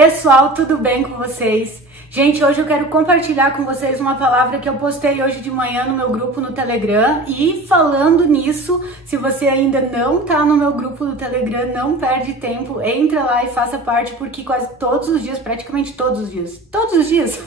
Pessoal, tudo bem com vocês? Gente, hoje eu quero compartilhar com vocês uma palavra que eu postei hoje de manhã no meu grupo no Telegram. E falando nisso, se você ainda não tá no meu grupo do Telegram, não perde tempo, entra lá e faça parte, porque quase todos os dias, praticamente todos os dias,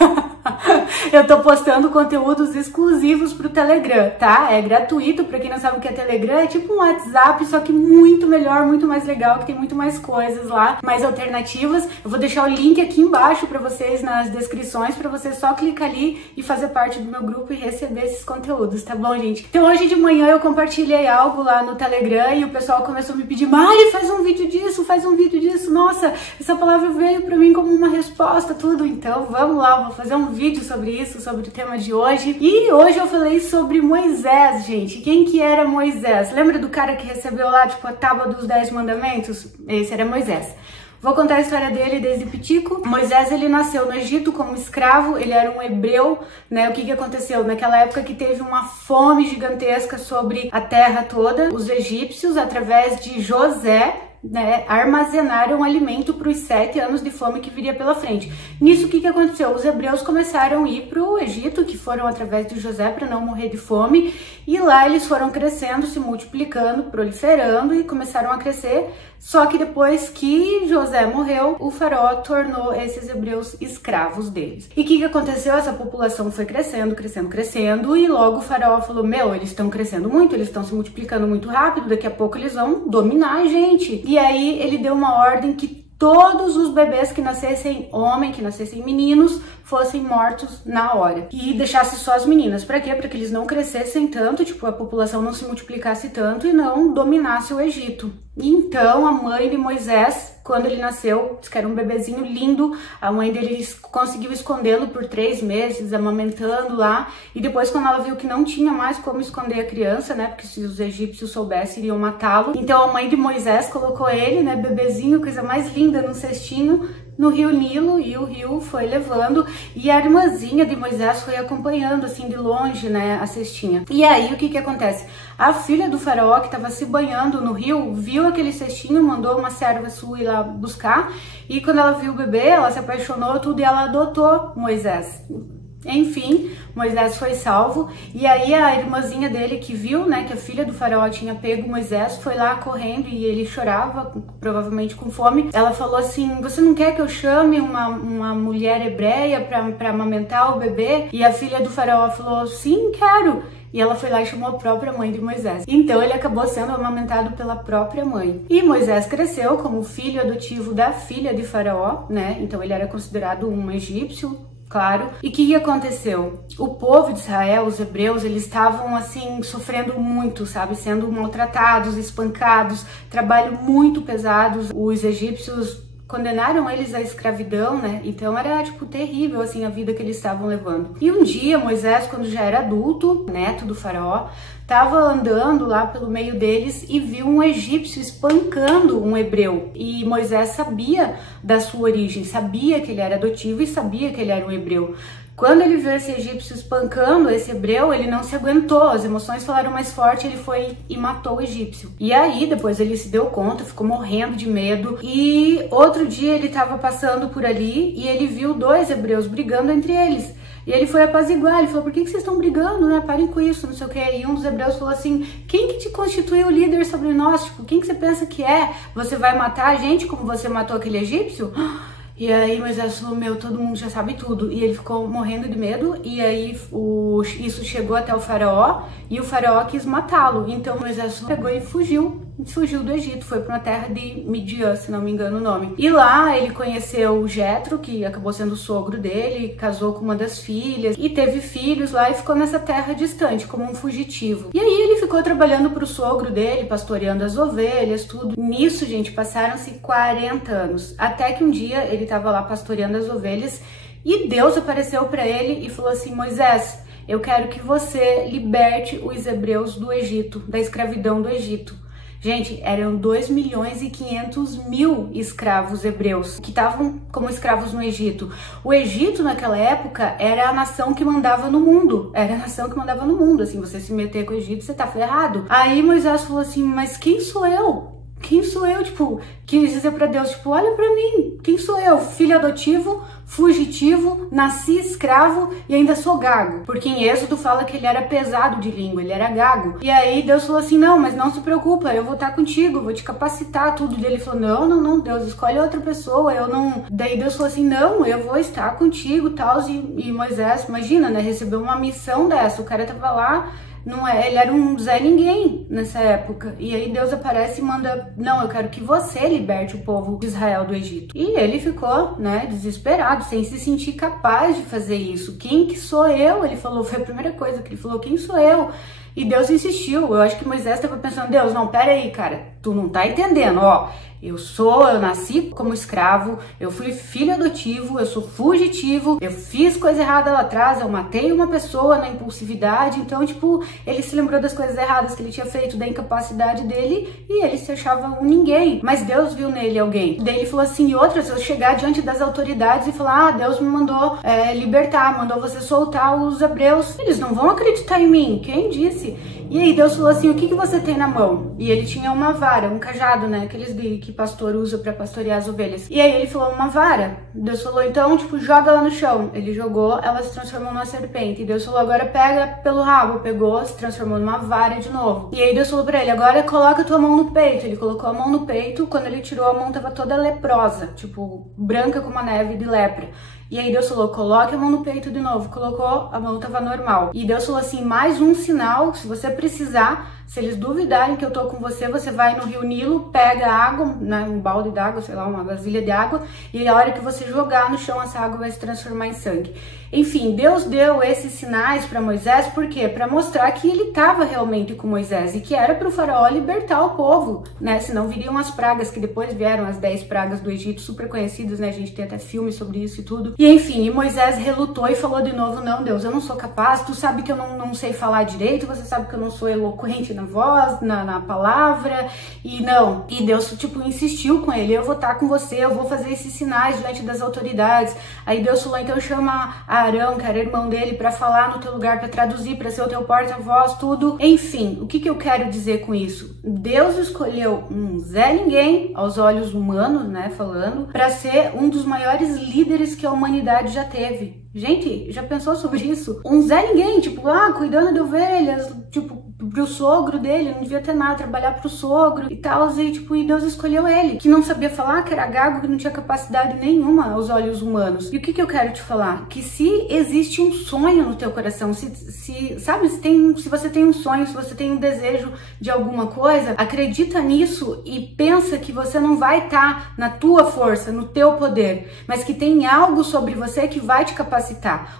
eu tô postando conteúdos exclusivos pro Telegram, tá? É gratuito, pra quem não sabe o que é Telegram, é tipo um WhatsApp, só que muito melhor, muito mais legal, que tem muito mais coisas lá, mais alternativas. Eu vou deixar o link aqui embaixo pra vocês nas descrições, para você só clicar ali e fazer parte do meu grupo e receber esses conteúdos, tá bom, gente? Então hoje de manhã eu compartilhei algo lá no Telegram e o pessoal começou a me pedir: Mari, faz um vídeo disso, nossa, essa palavra veio pra mim como uma resposta, tudo. Então vamos lá, vou fazer um vídeo sobre isso, sobre o tema de hoje. E hoje eu falei sobre Moisés, gente. Quem que era Moisés? Lembra do cara que recebeu lá, tipo, a tábua dos 10 mandamentos? Esse era Moisés. Vou contar a história dele desde pitico. Moisés, ele nasceu no Egito como escravo, ele era um hebreu, né? O que aconteceu? Naquela época que teve uma fome gigantesca sobre a terra toda, os egípcios, através de José, né, armazenaram alimento para os 7 anos de fome que viria pela frente. Nisso, o que aconteceu? Os hebreus começaram a ir para o Egito, que foram através de José para não morrer de fome, e lá eles foram crescendo, se multiplicando, proliferando e começaram a crescer. Só que depois que José morreu, o faraó tornou esses hebreus escravos deles. E o que aconteceu? Essa população foi crescendo, e logo o faraó falou: meu, eles estão crescendo muito, eles estão se multiplicando muito rápido, daqui a pouco eles vão dominar a gente. E aí ele deu uma ordem que todos os bebês que nascessem homem, que nascessem meninos, fossem mortos na hora. E deixasse só as meninas. Pra quê? Pra que eles não crescessem tanto, tipo, a população não se multiplicasse tanto e não dominasse o Egito. E então a mãe de Moisés, quando ele nasceu, disse que era um bebezinho lindo, a mãe dele conseguiu escondê-lo por 3 meses, amamentando lá, e depois quando ela viu que não tinha mais como esconder a criança, né, porque se os egípcios soubessem, iriam matá-lo, então a mãe de Moisés colocou ele, né, bebezinho, coisa mais linda, num cestinho, no rio Nilo, e o rio foi levando, e a irmãzinha de Moisés foi acompanhando, assim, de longe, né, a cestinha. E aí, o que acontece? A filha do faraó, que estava se banhando no rio, viu aquele cestinho, mandou uma serva sua ir lá buscar, e quando ela viu o bebê, ela se apaixonou, tudo, e ela adotou Moisés. Enfim, Moisés foi salvo, e aí a irmãzinha dele que viu, né, que a filha do faraó tinha pego Moisés, foi lá correndo e ele chorava, provavelmente com fome. Ela falou assim: você não quer que eu chame uma mulher hebreia pra amamentar o bebê? E a filha do faraó falou: sim, quero. E ela foi lá e chamou a própria mãe de Moisés. Então ele acabou sendo amamentado pela própria mãe. E Moisés cresceu como filho adotivo da filha de Faraó, né? Então ele era considerado um egípcio, claro. E o que aconteceu? O povo de Israel, os hebreus, eles estavam assim sofrendo muito, sabe? Sendo maltratados, espancados, trabalho muito pesado. Os egípcios condenaram eles à escravidão, né? Então era, tipo, terrível, assim, a vida que eles estavam levando. E um dia, Moisés, quando já era adulto, neto do faraó, estava andando lá pelo meio deles e viu um egípcio espancando um hebreu. E Moisés sabia da sua origem, sabia que ele era adotivo e sabia que ele era um hebreu. Quando ele viu esse egípcio espancando esse hebreu, ele não se aguentou, as emoções falaram mais forte, ele foi e matou o egípcio. E aí, depois ele se deu conta, ficou morrendo de medo, e outro dia ele estava passando por ali e ele viu 2 hebreus brigando entre eles. E ele foi apaziguar, ele falou: por que vocês estão brigando, né? Parem com isso, não sei o que. E um dos hebreus falou assim: quem que te constituiu líder sobre nós? Tipo, quem que você pensa que é? Você vai matar a gente como você matou aquele egípcio? E aí Moisés falou: meu, todo mundo já sabe tudo. E ele ficou morrendo de medo, e aí isso chegou até o faraó, e o faraó quis matá-lo. Então Moisés pegou e fugiu do Egito, foi para uma terra de Midian, se não me engano o nome. E lá ele conheceu Jetro, que acabou sendo o sogro dele, casou com uma das filhas, e teve filhos lá, e ficou nessa terra distante, como um fugitivo. E aí ele ficou trabalhando para o sogro dele, pastoreando as ovelhas, tudo. Nisso, gente, passaram-se 40 anos, até que um dia ele estava lá pastoreando as ovelhas, e Deus apareceu para ele e falou assim: Moisés, eu quero que você liberte os hebreus do Egito, da escravidão do Egito. Gente, eram 2.500.000 escravos hebreus que estavam como escravos no Egito. O Egito, naquela época, era a nação que mandava no mundo. Era a nação que mandava no mundo. Assim, você se meter com o Egito, você tá ferrado. Aí Moisés falou assim: mas quem sou eu? quem sou eu? Tipo, quis dizer pra Deus, tipo, olha pra mim, quem sou eu? Filho adotivo, fugitivo, nasci escravo e ainda sou gago. Porque em Êxodo fala que ele era pesado de língua, ele era gago. E aí Deus falou assim, não, mas não se preocupa, eu vou estar contigo, vou te capacitar, tudo. E ele falou, não, Deus, escolhe outra pessoa, eu não... Daí Deus falou assim, não, eu vou estar contigo, tal. E Moisés, imagina, né, recebeu uma missão dessa, o cara tava lá... Não é, ele era um Zé Ninguém nessa época. E aí Deus aparece e manda, não, eu quero que você liberte o povo de Israel do Egito. E ele ficou, né, desesperado, sem se sentir capaz de fazer isso. Quem que sou eu? Ele falou, foi a primeira coisa que ele falou, quem sou eu? E Deus insistiu. Eu acho que Moisés estava pensando, Deus, não, pera aí, cara, tu não tá entendendo, ó. Eu nasci como escravo, eu fui filho adotivo, eu sou fugitivo, eu fiz coisa errada lá atrás, eu matei uma pessoa na impulsividade, então, tipo, ele se lembrou das coisas erradas que ele tinha feito, da incapacidade dele, e ele se achava um ninguém. Mas Deus viu nele alguém. Daí ele falou assim, e outras, se eu chegar diante das autoridades e falar, ah, Deus me mandou libertar, mandou você soltar os hebreus, eles não vão acreditar em mim, quem disse? E aí Deus falou assim, o que você tem na mão? E ele tinha uma vara, um cajado, né, aqueles que pastor usa pra pastorear as ovelhas. E aí ele falou, uma vara. Deus falou, então, tipo, joga lá no chão. Ele jogou, ela se transformou numa serpente. E Deus falou, agora pega pelo rabo. Pegou, se transformou numa vara de novo. E aí Deus falou pra ele, agora coloca a tua mão no peito. Ele colocou a mão no peito, quando ele tirou a mão tava toda leprosa, tipo, branca como a neve de lepra. E aí Deus falou, coloque a mão no peito de novo. Colocou, a mão tava normal. E Deus falou assim, mais um sinal, se você precisar, se eles duvidarem que eu tô com você, você vai no Rio Nilo, pega água, né, um balde d'água, sei lá, uma vasilha de água, e a hora que você jogar no chão, essa água vai se transformar em sangue. Enfim, Deus deu esses sinais para Moisés, por quê? Para mostrar que ele estava realmente com Moisés e que era para o faraó libertar o povo, né? Senão viriam as pragas, que depois vieram as 10 pragas do Egito, super conhecidas, né? A gente tem até filme sobre isso e tudo. E enfim, e Moisés relutou e falou de novo, não, Deus, eu não sou capaz, tu sabe que eu não sei falar direito, você sabe que eu não sou eloquente na voz, na palavra, e não. E Deus, tipo, insistiu com ele, eu vou estar com você, eu vou fazer esses sinais diante das autoridades. Aí Deus falou, então chama Arão, que era irmão dele, para falar no teu lugar, para traduzir, para ser o teu porta-voz, tudo. Enfim, o que eu quero dizer com isso? Deus escolheu um Zé Ninguém, aos olhos humanos, né, falando, para ser um dos maiores líderes que a humanidade já teve. Gente, já pensou sobre isso? Um Zé Ninguém, tipo, cuidando de ovelhas, tipo, pro sogro dele, não devia ter nada, trabalhar pro sogro e tal, e tipo, e Deus escolheu ele, que não sabia falar, que era gago, que não tinha capacidade nenhuma aos olhos humanos. E o que eu quero te falar? Que se existe um sonho no teu coração, sabe, se você tem um sonho, se você tem um desejo de alguma coisa, acredita nisso e pensa que você não vai estar na tua força, no teu poder, mas que tem algo sobre você que vai te capacitar.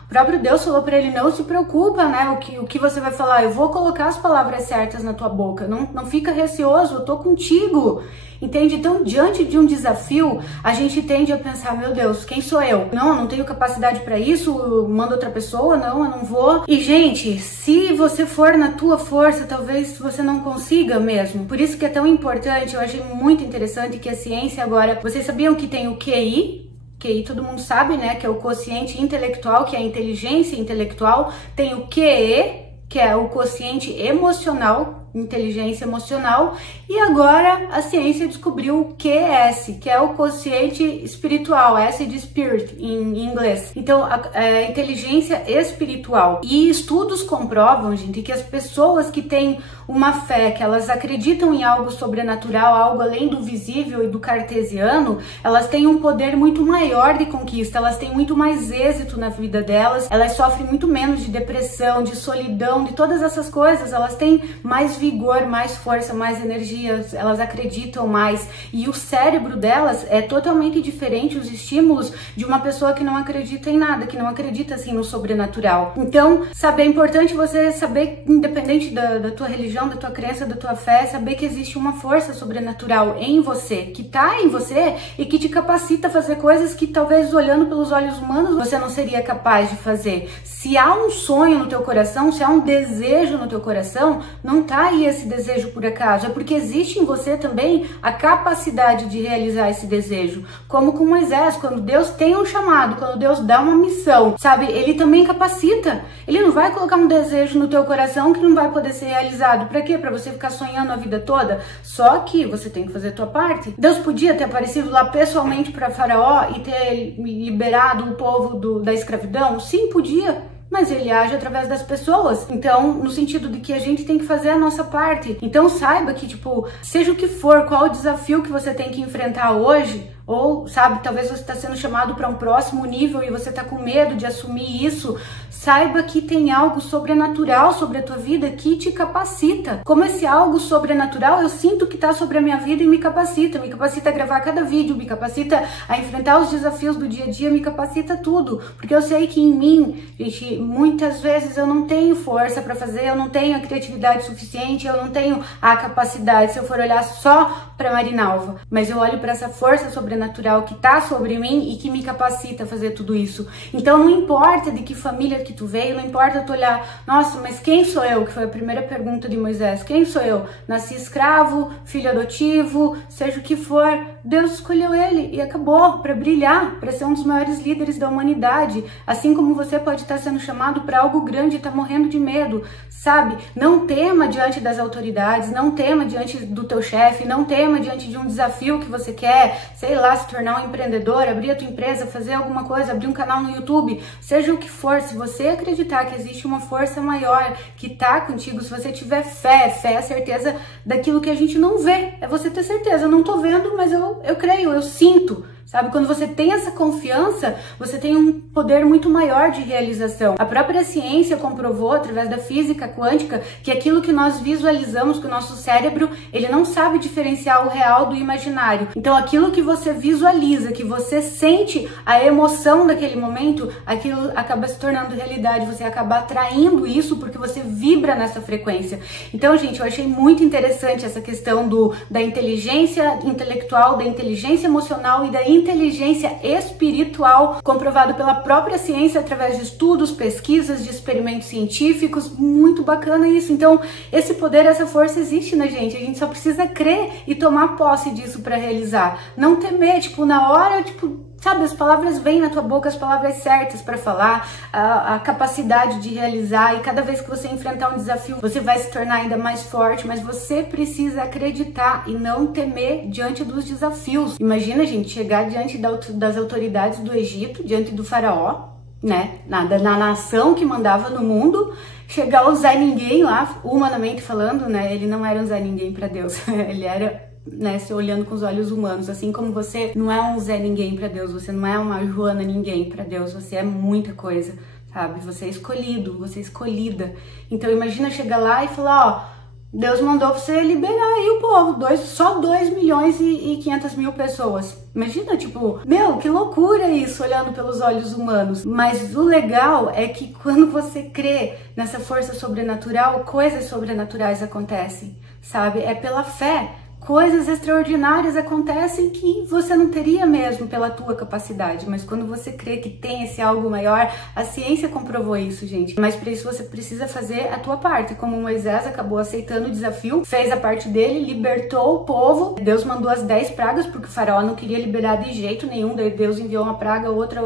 O próprio Deus falou para ele, não se preocupa, né, o que você vai falar, eu vou colocar as palavras certas na tua boca, não fica receoso, eu tô contigo, entende? Então, diante de um desafio, a gente tende a pensar, meu Deus, quem sou eu? Não tenho capacidade para isso, manda outra pessoa, não, eu não vou. E, gente, se você for na tua força, talvez você não consiga mesmo. Por isso que é tão importante, eu achei muito interessante que a ciência agora, vocês sabiam que tem o QI? QI todo mundo sabe, né, que é o quociente intelectual, que é a inteligência intelectual, tem o QE, que é o quociente emocional, inteligência emocional, e agora a ciência descobriu o QS, que é o quociente espiritual, S de spirit em inglês. Então, a inteligência espiritual. E estudos comprovam, gente, que as pessoas que têm uma fé, que elas acreditam em algo sobrenatural, algo além do visível e do cartesiano, elas têm um poder muito maior de conquista, elas têm muito mais êxito na vida delas, elas sofrem muito menos de depressão, de solidão, de todas essas coisas, elas têm mais vigor, mais força, mais energia, elas acreditam mais, e o cérebro delas é totalmente diferente, os estímulos de uma pessoa que não acredita em nada, que não acredita assim no sobrenatural. Então, é importante você saber, independente da tua religião, da tua crença, da tua fé, saber que existe uma força sobrenatural em você, que tá em você e que te capacita a fazer coisas que talvez olhando pelos olhos humanos você não seria capaz de fazer. Se há um sonho no teu coração, se há um desejo no teu coração, não tá atrai esse desejo por acaso, é porque existe em você também a capacidade de realizar esse desejo. Como com Moisés, quando Deus tem um chamado, quando Deus dá uma missão, sabe, ele também capacita. Ele não vai colocar um desejo no teu coração que não vai poder ser realizado. Pra quê? Pra você ficar sonhando a vida toda? Só que você tem que fazer a tua parte. Deus podia ter aparecido lá pessoalmente para Faraó e ter liberado o povo da escravidão? Sim, podia. Mas ele age através das pessoas. Então, no sentido de que a gente tem que fazer a nossa parte. Então, saiba que, tipo, seja o que for, qual o desafio que você tem que enfrentar hoje, ou, sabe, talvez você está sendo chamado para um próximo nível e você está com medo de assumir isso, saiba que tem algo sobrenatural sobre a tua vida que te capacita. Como esse algo sobrenatural, eu sinto que está sobre a minha vida e me capacita a gravar cada vídeo, me capacita a enfrentar os desafios do dia a dia, me capacita tudo, porque eu sei que em mim, gente, muitas vezes eu não tenho força para fazer, eu não tenho a criatividade suficiente, eu não tenho a capacidade, se eu for olhar só para Marinalva, mas eu olho para essa força sobrenatural que tá sobre mim e que me capacita a fazer tudo isso. Então não importa de que família que tu veio, não importa tu olhar, nossa, mas quem sou eu? Que foi a primeira pergunta de Moisés. Quem sou eu? Nasci escravo, filho adotivo, seja o que for, Deus escolheu ele e acabou para brilhar, para ser um dos maiores líderes da humanidade. Assim como você pode estar sendo chamado para algo grande e tá morrendo de medo, sabe? Não tema diante das autoridades, não tema diante do teu chefe, não tema diante de um desafio que você quer, sei lá, se tornar um empreendedor, abrir a tua empresa, fazer alguma coisa, abrir um canal no YouTube, seja o que for. Se você acreditar que existe uma força maior que tá contigo, se você tiver fé é a certeza daquilo que a gente não vê, é você ter certeza. Eu não tô vendo, mas eu creio, eu sinto. Sabe, quando você tem essa confiança, você tem um poder muito maior de realização. A própria ciência comprovou, através da física quântica, que aquilo que nós visualizamos, que o nosso cérebro, ele não sabe diferenciar o real do imaginário. Então, aquilo que você visualiza, que você sente a emoção daquele momento, aquilo acaba se tornando realidade. Você acaba atraindo isso porque você vibra nessa frequência. Então, gente, eu achei muito interessante essa questão da inteligência intelectual, da inteligência emocional e da inteligência espiritual, comprovado pela própria ciência através de estudos, pesquisas, de experimentos científicos. Muito bacana isso. Então, esse poder, essa força existe na gente. A gente só precisa crer e tomar posse disso para realizar. Não temer, tipo, na hora, tipo, sabe, as palavras vêm na tua boca, as palavras certas para falar, a capacidade de realizar, e cada vez que você enfrentar um desafio, você vai se tornar ainda mais forte, mas você precisa acreditar e não temer diante dos desafios. Imagina, gente, chegar diante das autoridades do Egito, diante do faraó, né, na nação que mandava no mundo, chegar o Zé Ninguém lá, humanamente falando, né, ele não era um Zé Ninguém para Deus, ele era, né, se olhando com os olhos humanos, assim como você não é um Zé Ninguém para Deus, você não é uma Joana Ninguém para Deus, você é muita coisa, sabe? Você é escolhido, você é escolhida. Então imagina chegar lá e falar, ó, Deus mandou você liberar aí o povo, só 2 milhões e 500 mil pessoas. Imagina, tipo, meu, que loucura isso, olhando pelos olhos humanos. Mas o legal é que quando você crê nessa força sobrenatural, coisas sobrenaturais acontecem, sabe? É pela fé. Coisas extraordinárias acontecem que você não teria mesmo pela tua capacidade, mas quando você crê que tem esse algo maior, a ciência comprovou isso, gente. Mas para isso você precisa fazer a tua parte, como Moisés acabou aceitando o desafio, fez a parte dele, libertou o povo. Deus mandou as 10 pragas, porque o faraó não queria liberar de jeito nenhum, daí Deus enviou uma praga, outra,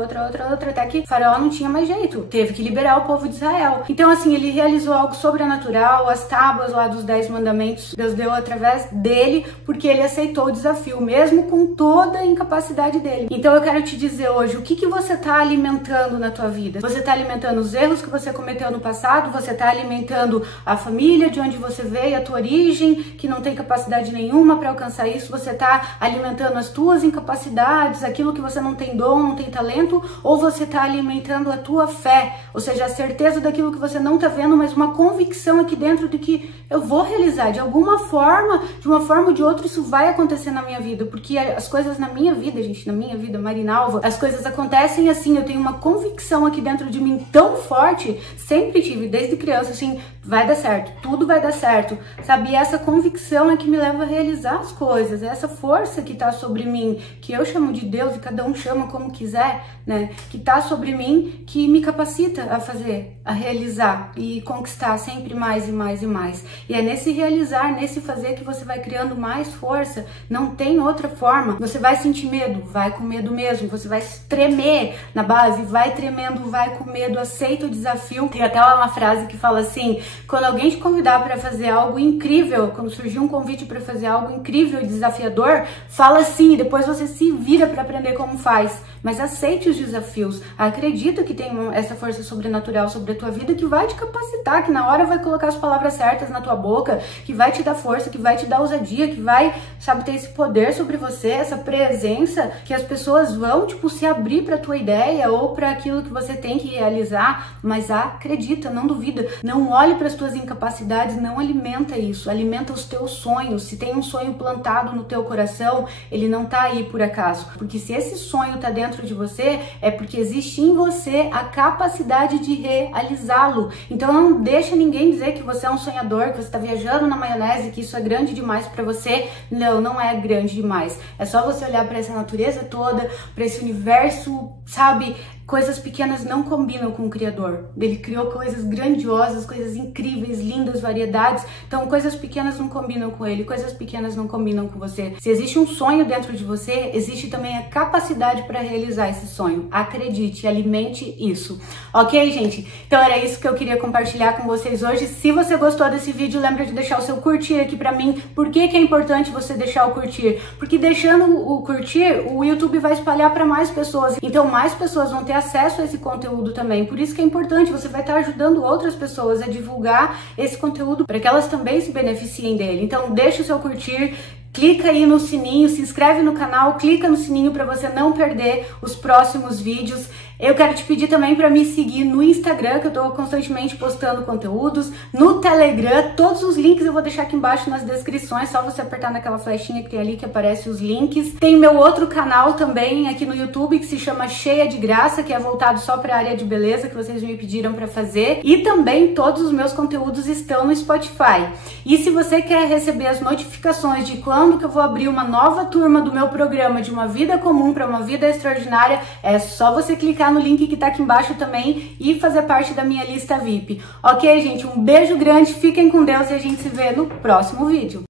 até que o faraó não tinha mais jeito, teve que liberar o povo de Israel. Então assim, ele realizou algo sobrenatural, as tábuas lá dos 10 mandamentos, Deus deu através dele, porque ele aceitou o desafio, mesmo com toda a incapacidade dele. Então eu quero te dizer hoje, o que você tá alimentando na tua vida? Você tá alimentando os erros que você cometeu no passado? Você tá alimentando a família de onde você veio, a tua origem, que não tem capacidade nenhuma para alcançar isso? Você tá alimentando as tuas incapacidades, aquilo que você não tem dom, não tem talento? Ou você tá alimentando a tua fé? Ou seja, a certeza daquilo que você não tá vendo, mas uma convicção aqui dentro de que eu vou realizar de alguma forma, de uma forma de outro isso vai acontecer na minha vida, porque as coisas na minha vida, gente, na minha vida, Marinalva, as coisas acontecem assim, eu tenho uma convicção aqui dentro de mim tão forte, sempre tive, desde criança, assim, vai dar certo, tudo vai dar certo, sabe? E essa convicção é que me leva a realizar as coisas, é essa força que tá sobre mim, que eu chamo de Deus e cada um chama como quiser, né? Que tá sobre mim, que me capacita a fazer, a realizar e conquistar sempre mais e mais e mais. E é nesse realizar, nesse fazer que você vai criando mais força, não tem outra forma. Você vai sentir medo, vai com medo mesmo, você vai tremer na base, vai tremendo, vai com medo, aceita o desafio. Tem até uma frase que fala assim: quando alguém te convidar para fazer algo incrível, quando surgir um convite para fazer algo incrível e desafiador, fala sim, e depois você se vira para aprender como faz. Mas aceite os desafios, acredita que tem essa força sobrenatural sobre a tua vida que vai te capacitar, que na hora vai colocar as palavras certas na tua boca, que vai te dar força, que vai te dar ousadia, que vai, sabe, ter esse poder sobre você, essa presença, que as pessoas vão, tipo, se abrir pra tua ideia ou para aquilo que você tem que realizar. Mas acredita, não duvida, não olhe para as tuas incapacidades, não alimenta isso, alimenta os teus sonhos. Se tem um sonho plantado no teu coração, ele não tá aí por acaso, porque se esse sonho tá dentro de você, é porque existe em você a capacidade de realizá-lo. Então não deixa ninguém dizer que você é um sonhador, que você tá viajando na maionese, que isso é grande demais para você. Não, não é grande demais. É só você olhar para essa natureza toda, para esse universo, sabe? Coisas pequenas não combinam com o Criador. Ele criou coisas grandiosas, coisas incríveis, lindas, variedades. Então, coisas pequenas não combinam com ele, coisas pequenas não combinam com você. Se existe um sonho dentro de você, existe também a capacidade para realizar esse sonho. Acredite, alimente isso. Ok, gente? Então, era isso que eu queria compartilhar com vocês hoje. Se você gostou desse vídeo, lembra de deixar o seu curtir aqui para mim. Por que que é importante você deixar o curtir? Porque deixando o curtir, o YouTube vai espalhar para mais pessoas. Então, mais pessoas vão ter acesso a esse conteúdo também. Por isso que é importante, você vai estar ajudando outras pessoas a divulgar esse conteúdo para que elas também se beneficiem dele. Então, deixa o seu curtir, clica aí no sininho, se inscreve no canal, clica no sininho para você não perder os próximos vídeos. Eu quero te pedir também para me seguir no Instagram, que eu tô constantemente postando conteúdos, no Telegram, todos os links eu vou deixar aqui embaixo nas descrições, só você apertar naquela flechinha que tem ali que aparece os links. Tem meu outro canal também aqui no YouTube que se chama Cheia de Graça, que é voltado só para a área de beleza, que vocês me pediram para fazer, e também todos os meus conteúdos estão no Spotify. E se você quer receber as notificações de quando que eu vou abrir uma nova turma do meu programa de uma vida comum para uma vida extraordinária, é só você clicar no link que tá aqui embaixo também e fazer parte da minha lista VIP. Ok, gente? Um beijo grande, fiquem com Deus e a gente se vê no próximo vídeo.